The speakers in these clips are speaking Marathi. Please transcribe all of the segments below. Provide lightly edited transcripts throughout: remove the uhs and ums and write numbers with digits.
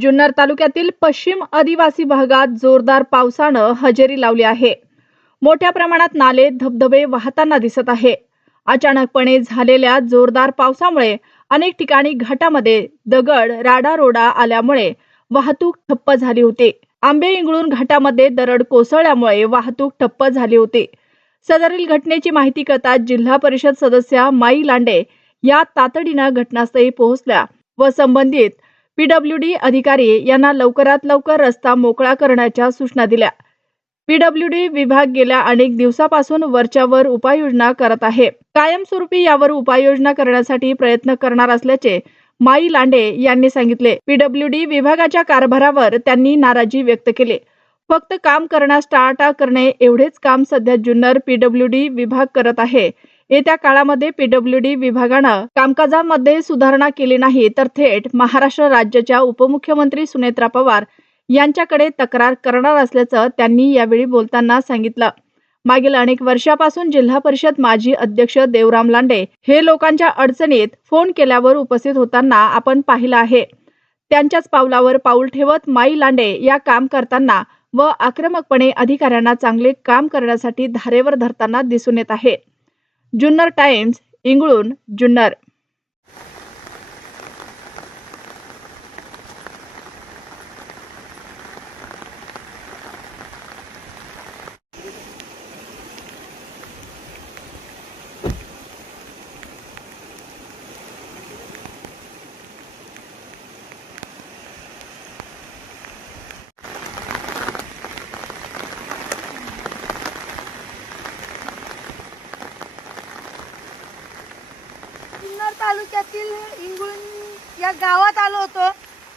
जुन्नर तालुक्यातील पश्चिम आदिवासी भागात जोरदार पावसानं हजेरी लावली आहे. मोठ्या प्रमाणात नाले धबधबे वाहताना दिसत आहे. अचानकपणे झालेल्या जोरदार पावसामुळे अनेक ठिकाणी घाटामध्ये दगड राडारोडा आल्यामुळे वाहतूक ठप्प झाली होती. आंबे इंगळून घाटामध्ये दरड कोसळल्यामुळे वाहतूक ठप्प झाली होती. सदरील घटनेची माहिती कळताच जिल्हा परिषद सदस्या माई लांडे या तातडीनं घटनास्थळी पोहोचल्या व संबंधित पीडब्ल्यूडी अधिकारी यांना लवकरात लवकर रस्ता मोकळा करण्याच्या सूचना दिल्या. पीडब्ल्यूडी विभाग गेल्या अनेक दिवसापासून वरच्यावर उपाययोजना करत आहे. कायमस्वरूपी यावर उपाययोजना करण्यासाठी प्रयत्न करणार असल्याचे माई लांडे यांनी सांगितले. पीडब्ल्यूडी विभागाच्या कारभारावर त्यांनी नाराजी व्यक्त केली. फक्त काम करण्यास टाळाटाळ करणे एवढेच काम सध्या जुन्नर पीडब्ल्यूडी विभाग करत आहे. येत्या काळामध्ये पीडब्ल्यूडी विभागानं कामकाजामध्ये सुधारणा केली नाही तर थेट महाराष्ट्र राज्याच्या उपमुख्यमंत्री सुनेत्रा पवार यांच्याकडे तक्रार करणार असल्याचं त्यांनी यावेळी बोलताना सांगितलं. मागील अनेक वर्षापासून जिल्हा परिषद माजी अध्यक्ष देवराम लांडे हे लोकांच्या अडचणीत फोन केल्यावर उपस्थित होताना आपण पाहिलं आहे. त्यांच्याच पावलावर पाऊल ठेवत माई लांडे या काम करताना व आक्रमकपणे अधिकाऱ्यांना चांगले काम करण्यासाठी धारेवर धरताना दिसून येत आहे. जुन्नर टाइम्स, इंगळून, जुन्नर. जुन्नर तालुक्यातील इंगळूण या गावात आलो होतो.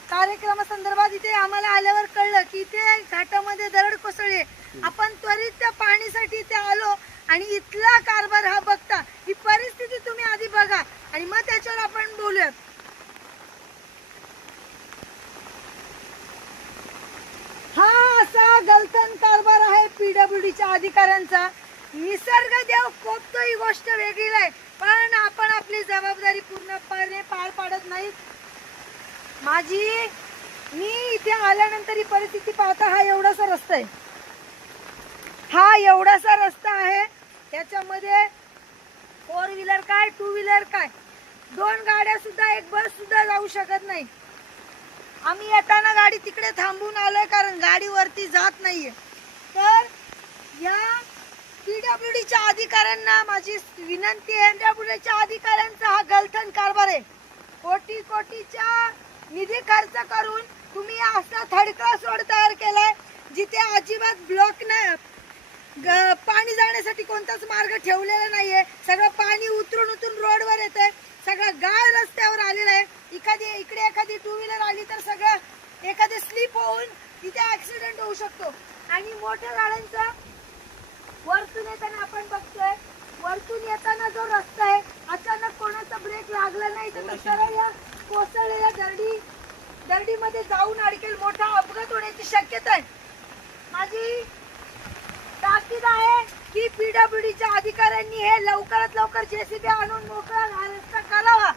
कार्यक्रमासंदर्भात इथे आम्हाला आल्यावर कळलं की इथे घाटामध्ये दरड कोसळली. आपण त्वरित त्या पाणीसाठी इथे आलो आणि इथला कारभार हा बघता ही परिस्थिती तुम्ही आधी बघा आणि मग त्याच्यावर आपण बोलूया. हा असा गलथन कारभार आहे पीडब्ल्यूडीच्या अधिकाऱ्यांचा. निसर्ग देव कोपतो ही गोष्ट वेगळी आहे, पण आपण आपली जबाबदारी पूर्णपणे पार पाडत नाहीत. मी इथे आल्यानंतर ही परिस्थिती पाहता हा एवढासा रस्ता आहे. हा एवढासा रस्ता आहे. त्याच्यामध्ये 4 व्हीलर काय 2 व्हीलर काय 2 गाड्या सुद्धा एक बस सुद्धा जाऊ शकत नाही. आम्ही येताना गाडी तिकडे थांबून आलोय कारण गाडी वरती जात नाहीये. तर या पीडब्ल्यूडीच्या अधिकाऱ्यांना माझी विनंती आहे. पीडब्ल्यूडीच्या अधिकाऱ्यांचा हा गलथन कारभार आहे. कोटीच्या निधी खर्च करून तुम्ही असा थडकळा रोड तयार केलाय जिथे अजिबात ब्लॉक नाही, पाणी जाण्यासाठी कोणताच मार्ग ठेवलेला नाहीये. सगळं पाणी उतरून रोडवर येतंय. सगळं गाळ रस्त्यावर आलेलं आहे. इकडे एखादी 2 व्हीलर आली तर सगळं एखादे स्लिप होऊन तिथे ऍक्सिडेंट होऊ शकतो. आणि मोठ्या गाड्यांचा वरतून येताना आपण बघतोय, वरतून येताना जो रस्ता आहे अचानक कोणाचा ब्रेक लागला नाही तर सरळ या कोसळलेल्या दरडीमध्ये जाऊन अडकेल. मोठा अपघात होण्याची शक्यता आहे. माझी ताकीद आहे की पीडब्ल्यूडीच्या अधिकाऱ्यांनी हे लवकरात लवकर जेसीबी आणून मोकळा रस्ता करावा,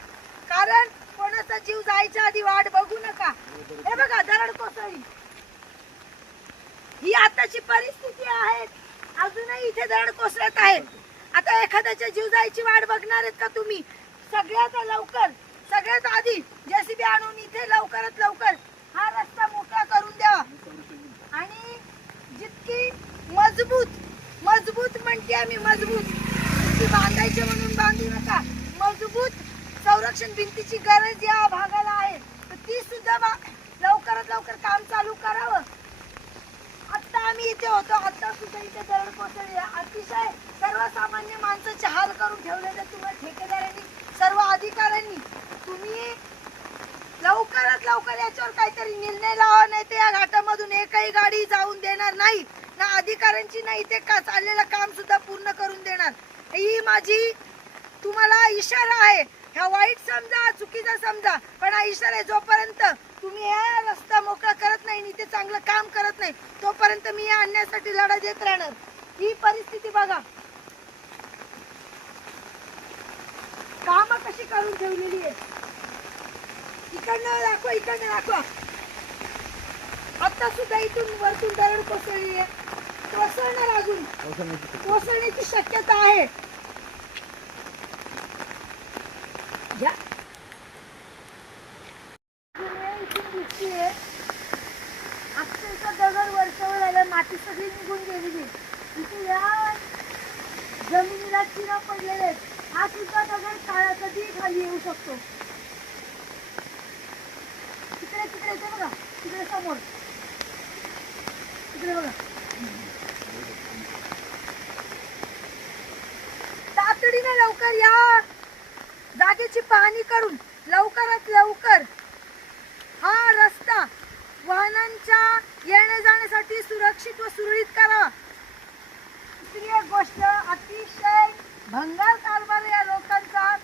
कारण कोणाचा जीव जायच्या आधी वाट बघू नका. हे बघा दरड कोसळली, ही आताची परिस्थिती आहे. अजूनही इथे दरड कोसळत आहे. आता एखाद्याच्या जीव जायची वाट बघणार आहेत का तुम्ही? सगळ्यात आधी जेसीबी आणून इथे लवकरात लवकर हा रस्ता मोकळा करून द्यावा. आणि जितकी मजबूत म्हणते आम्ही, मजबूत बांधायचे म्हणून बांधू नका. मजबूत संरक्षण भिंतीची गरज या भागाला आहे, तर ती सुद्धा लवकरात लवकर काम चालू करावं. आता आम्ही इथे होतो, आता सुद्धा इथे दरड कोसळली. अतिशय सर्वसामान्य माणसाचे हाल करून ठेवलेले तुम्ही ठेकेदारांनी, सर्व अधिकाऱ्यांनी. तुम्ही लवकरात लवकर याच्यावर काहीतरी निर्णय लावा, नाही तर या घाटामधून एकही गाडी जाऊन देणार नाही ना अधिकाऱ्यांची नाही ते का चाललेलं काम सुद्धा पूर्ण करून देणार. ही माझी तुम्हाला इशारा आहे. ह्या वाईट समजा, चुकीचा समजा, पण हा इशारा आहे. जोपर्यंत तुम्ही हा रस्ता मोकळा करत नाही, इथे चांगलं काम करत नाही, तोपर्यंत मी या आणण्यासाठी लढा देत राहणार. ही परिस्थिती बघा, काम कशी करून ठेवलेली आहे. इकडनं दाखवा. आता सुद्धा इथून वरतून दरड कोसळली आहे, कोसळणार, अजून कोसळण्याची शक्यता आहे. इथून दिसतीये अक्षरशः दगड वरच्यावर आलं, माती सगळी निघून गेलेली. इथे या जमिनीला चिरा पडलेले आहेत. हा सुद्धा दगड काळा कधी खाली येऊ शकतो. तिकडे तिकडे इथे बघा, तिकडे समोर तिकडे बघा. तातडीने लवकर या जागेची पाहणी करून लवकरात लवकर हा रस्ता वाहनांच्या येण्या जाण्यासाठी सुरक्षित व सुरळीत करा. दुसरी एक गोष्ट, अतिशय भंगार कारभार या लोकांचा,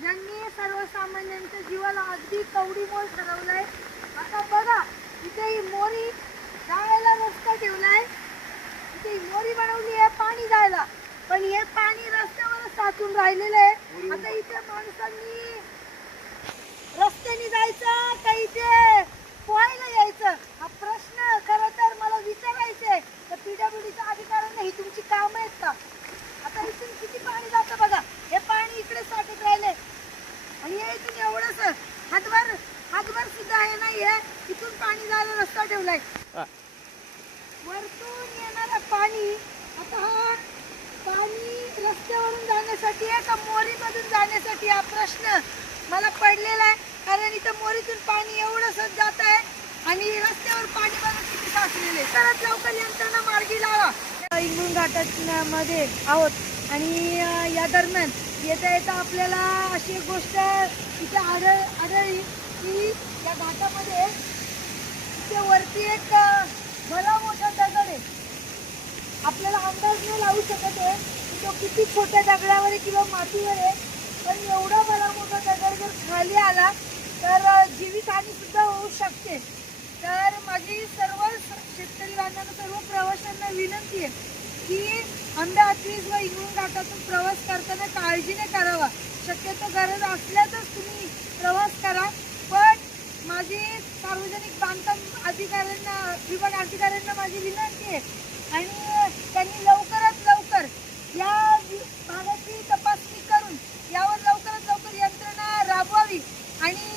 ज्यांनी सर्वसामान्यांच्या जीवाला अगदी कवडीमोल ठरवलाय. आता बघा, इथे ही मोरी जायला रस्ता ठेवलाय, इथे ही मोरी बनवली आहे पाणी जायला, पण हे पाणी रस्त्यावर साचून राहिलेलं आहे. आता इथे माणसांनी रस्त्याने जायचं का इथे पोहायला यायचं, हा प्रश्न खरं तर मला विचारायचे तर पीडब्ल्यूडीच्या अधिकाऱ्यांना ही तुमची कामं आहेत का? आता इथून किती पाणी जातं बघा, हे पाणी इकडे साठत राहिले आणि हे इथून एवढंच हातभर सुद्धा हे नाहीये. इथून पाणी जायला रस्ता ठेवलाय, वरतून येणारं पाणी. आता हा पाणी रस्त्यावरून जाण्यासाठी आहे का मोरीमधून जाण्यासाठी, हा प्रश्न मला पडलेला आहे. कारण इथं मोरीतून पाणी एवढंच जात आहे आणि रस्त्यावर पाणी बघा किती साचलेले. तरच लवकर यंत्रणा मार्गी लावा. इंगळूण घाटामध्ये आहोत आणि या दरम्यान येता येता आपल्याला अशी एक गोष्ट इथे आढळली की या घाटामध्ये इथे वरती एक भला मोठा दगड आहे. आपल्याला अंदाज नाही लावू शकत आहे की तो किती छोट्या दगडावर आहे किंवा मातीवर आहे, पण एवढा भला मोठा दगड जर खाली आला तर जीवितहानी सुद्धा होऊ शकते. तर माझी सर्व शेतकरी बांधवांना, सर्व प्रवाशांना विनंती आहे की अंधाअतिज व इंगळूण घाटातून प्रवास करताना काळजीने करावा. शक्यतो गरज असल्यातच तुम्ही प्रवास करा. पण माझी सार्वजनिक बांधकाम अधिकाऱ्यांना, विभाग अधिकाऱ्यांना माझी विनंती आहे आणि त्यांनी लवकरात लवकर या भागाची तपासणी करून यावर लवकरात लवकर यंत्रणा राबवावी आणि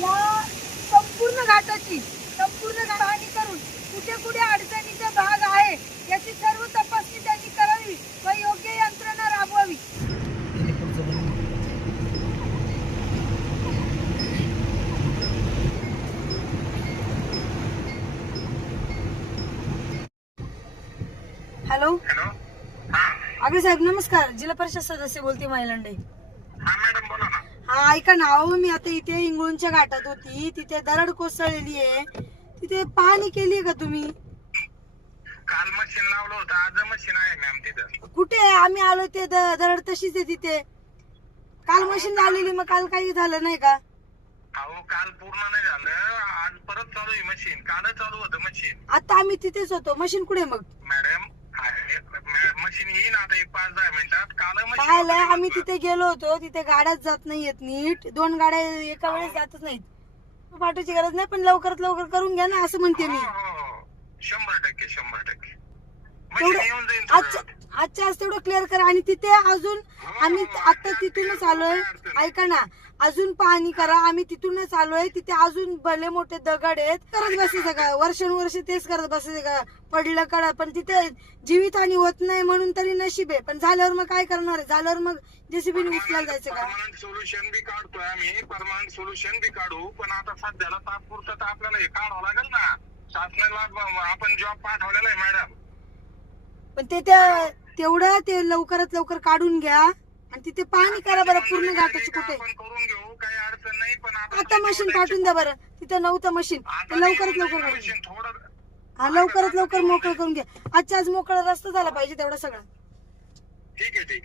या संपूर्ण घाटाची पाहणी करून कुठे कुठे अडचणीचा भाग आहे याची सर्व तपासणी त्यांनी करावी व योग्य यंत्रणा राबवावी. हॅलो आगे साहेब, नमस्कार. जिल्हा परिषद सदस्य बोलते महिलांडे. मॅडम बोला ना. हा ऐका ना, अहो मी आता इथे इंगळूणच्या घाटात होती, तिथे दरड कोसळलेली आहे, तिथे पाहणी केली का तुम्ही? काल मशीन लावलं होतं, आज मशीन आहे मॅम तिथं. कुठे आहे? आम्ही आलो ते दरड तशीच आहे तिथे. काल मशीन लावलेली, मग काल काही झालं नाही का? अहो काल पूर्ण नाही झालं, आज परत चालू आहे मशीन. कालच चालू होतं मशीन. आता आम्ही तिथेच होतो. मशीन कुठे मग? मॅडम मशीन येईन आता एक 5-10 मिनिटात. काल काय आलंय, मशीन आम्ही तिथे गेलो होतो, तिथे गाड्याच जात नाहीयेत नीट, 2 गाड्या एका वेळेस जातच नाहीत. पाठवायची गरज नाही, पण लवकरात लवकर करून घ्या ना, असं म्हणते मी. 100% मशीन तेवढं येऊन जाईल थोड्या वेळात. आजच्या आज तेवढं क्लिअर करा. आणि तिथे अजून आम्ही आता तिथूनच आलोय, ऐका ना, अजून पाहणी करा. आम्ही तिथूनच आलोय, तिथे अजून भले मोठे दगड आहेत. करत बसायचं का वर्षानुवर्ष तेच करत बसायचं का? पडलं कळा, पण तिथे जीवितहानी होत नाही म्हणून तरी नशीब आहे. पण झाल्यावर मग काय करणार आहे? झाल्यावर मग जेसीबीने उचलायला जायचं का? परमनंट सोल्युशन बी काढतोय आम्ही, परमनंट सोल्युशन बी काढू. पण आता सध्याला तात्पुरतं तर आपल्याला हे काढावं लागेल ना. शासनाला आपण जॉब पाठवलेला आहे मॅडम. पण ते तेवढं ते लवकरात लवकर काढून घ्या आणि तिथे पाहणी करा बरं पूर्ण घाटाची. कुठे आपण करून घेऊ, काही अडचण नाही. पण आता मशीन पाठवून द्या बरं. तिथं नव्हतं मशीन, ते लवकरात लवकर काढून मशीन थोडं. हा, लवकरात लवकर मोकळं करून घ्या. आजच्या आज मोकळा रस्ता झाला पाहिजे तेवढं सगळं. ठीक आहे.